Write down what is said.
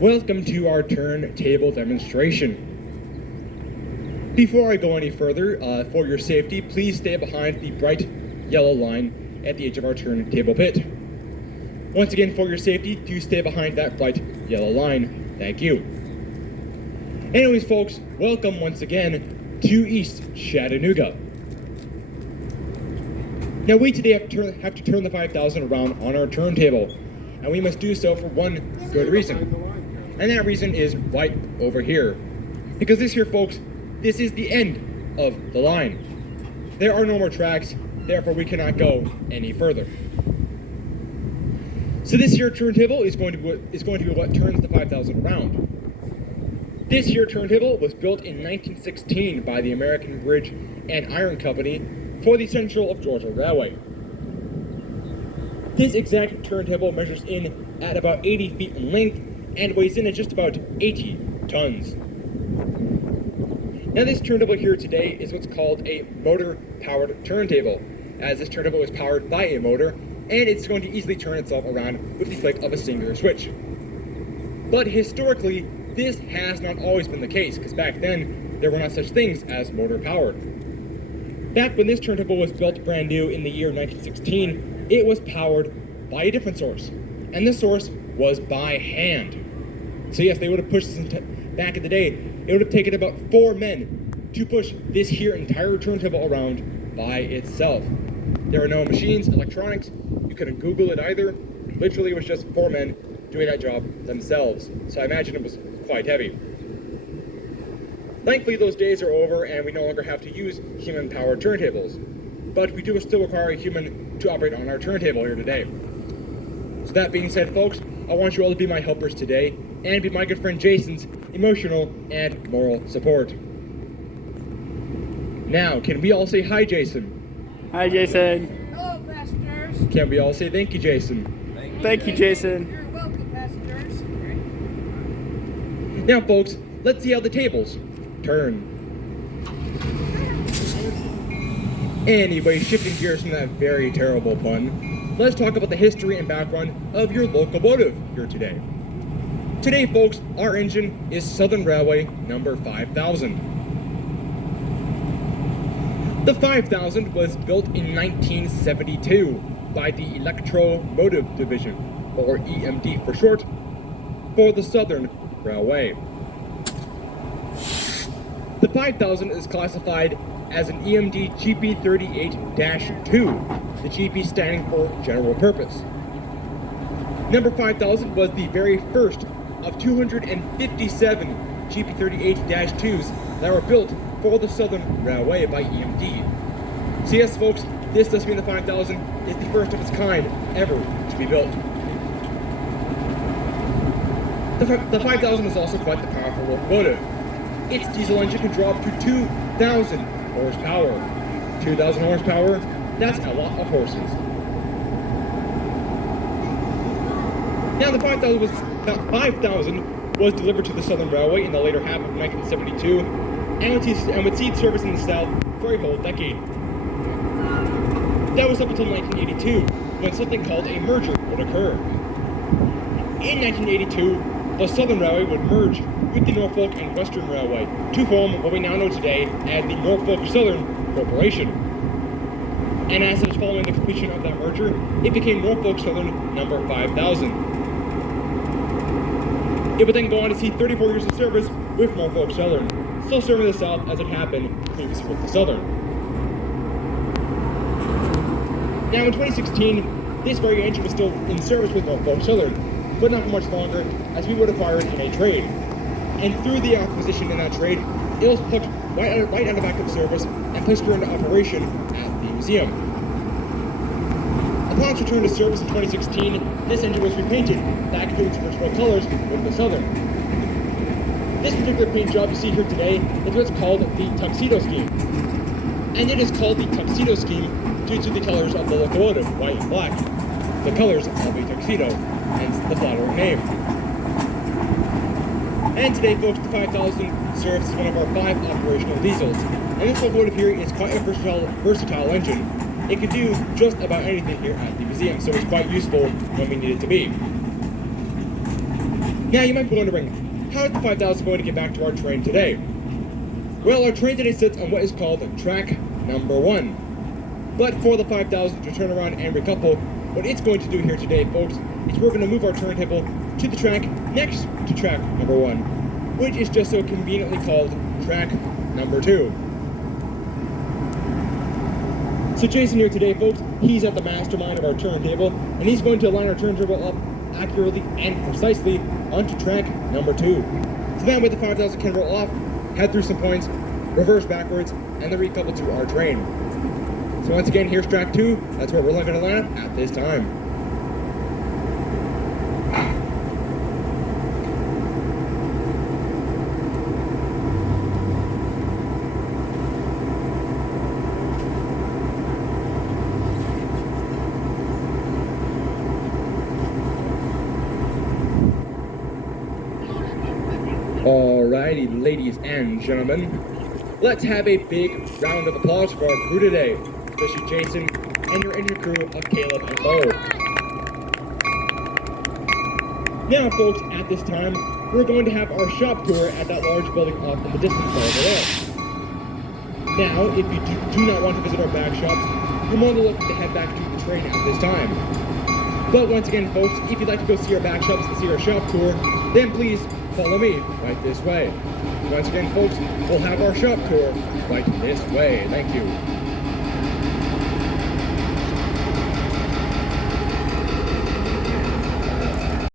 Welcome to our turntable demonstration. Before I go any further, for your safety, please stay behind the bright yellow line at the edge of our turntable pit. Once again, for your safety, do stay behind that bright yellow line. Thank you. Anyways, folks, welcome once again to East Chattanooga. Now, we today have to turn the 5000 around on our turntable, and we must do so for one good reason. And that reason is right over here. Because this here, folks, this is the end of the line. There are no more tracks, therefore we cannot go any further. So this here turntable is going to be what turns the 5000 around. This here turntable was built in 1916 by the American Bridge and Iron Company for the Central of Georgia Railway. This exact turntable measures in at about 80 feet in length and weighs in at just about 80 tons. Now, this turntable here today is what's called a motor-powered turntable, as this turntable is powered by a motor, and it's going to easily turn itself around with the flick of a singular switch. But historically, this has not always been the case, because back then, there were not such things as motor-powered. Back when this turntable was built brand new in the year 1916, it was powered by a different source, and this source was by hand. So yes, they would have pushed this back in the day. It would have taken about 4 men to push this here entire turntable around by itself. There were no machines, electronics, you couldn't Google it either. Literally, it was just 4 men doing that job themselves. So I imagine it was quite heavy. Thankfully, those days are over and we no longer have to use human-powered turntables. But we do still require a human to operate on our turntable here today. So that being said, folks, I want you all to be my helpers today and be my good friend Jason's emotional and moral support. Now, can we all say hi, Jason? Hi, Jason. Hello, passengers. Can we all say thank you, Jason? Thank you, Jason. You're welcome, passengers. Now, folks, let's see how the tables turn. Anyway, shifting gears from that very terrible pun, let's talk about the history and background of your locomotive here today. Today, folks, our engine is Southern Railway number 5000. The 5000 was built in 1972 by the Electromotive Division, or EMD for short, for the Southern Railway. The 5000 is classified as an EMD GP38-2, the GP standing for General Purpose. Number 5000 was the very first of 257 GP38-2s that were built for the Southern Railway by EMD. So yes, folks, this does mean the 5000 is the first of its kind ever to be built. The 5000 is also quite the powerful locomotive. Its diesel engine can draw up to 2,000 horsepower. 2,000 horsepower, that's a lot of horses. Now, the 5000 was delivered to the Southern Railway in the later half of 1972 and would see service in the South for a whole decade. That was up until 1982, when something called a merger would occur. In 1982, the Southern Railway would merge with the Norfolk and Western Railway to form what we now know today as the Norfolk Southern Corporation. And as it was following the completion of that merger, it became Norfolk Southern number 5000. It would then go on to see 34 years of service with Norfolk Southern, still serving the South as it happened previously with the Southern. Now in 2016, this very engine was still in service with Norfolk Southern, but not for much longer, as we would acquire it in a trade. And through the acquisition in that trade, it was put right out of active service and placed into operation at the museum. Upon its return to service in 2016, this engine was repainted back into its original colors with the Southern. This particular paint job you see here today is what's called the Tuxedo Scheme. And it is called the Tuxedo Scheme due to the colors of the locomotive, white and black, the colors of a tuxedo, hence the flattering name. And today, folks, the 5000 serves as one of our 5 operational diesels. And this locomotive here is quite a versatile engine. It can do just about anything here at the museum, so it's quite useful when we need it to be. Now you might be wondering, how is the 5000 going to get back to our train today? Well, our train today sits on what is called track number 1. But for the 5000 to turn around and recouple, what it's going to do here today, folks, is we're going to move our turntable to the track next to track number 1, which is just so conveniently called track number 2. So Jason here today, folks, he's at the mastermind of our turntable, and he's going to line our turntable up accurately and precisely onto track number 2. So that way the 5000 can roll off, head through some points, reverse backwards, and then recouple to our train. So once again, here's track 2. That's where we're going to line up at this time. Alrighty, ladies and gentlemen, let's have a big round of applause for our crew today, especially Jason and your engine crew of Caleb and Bo. Now, folks, at this time, we're going to have our shop tour at that large building off in the distance over there. Now, if you do not want to visit our back shops, you're more than welcome to head back to the train at this time. But once again, folks, if you'd like to go see our back shops and see our shop tour, then please follow me right this way. Once again, folks, we'll have our shop tour right this way. Thank you.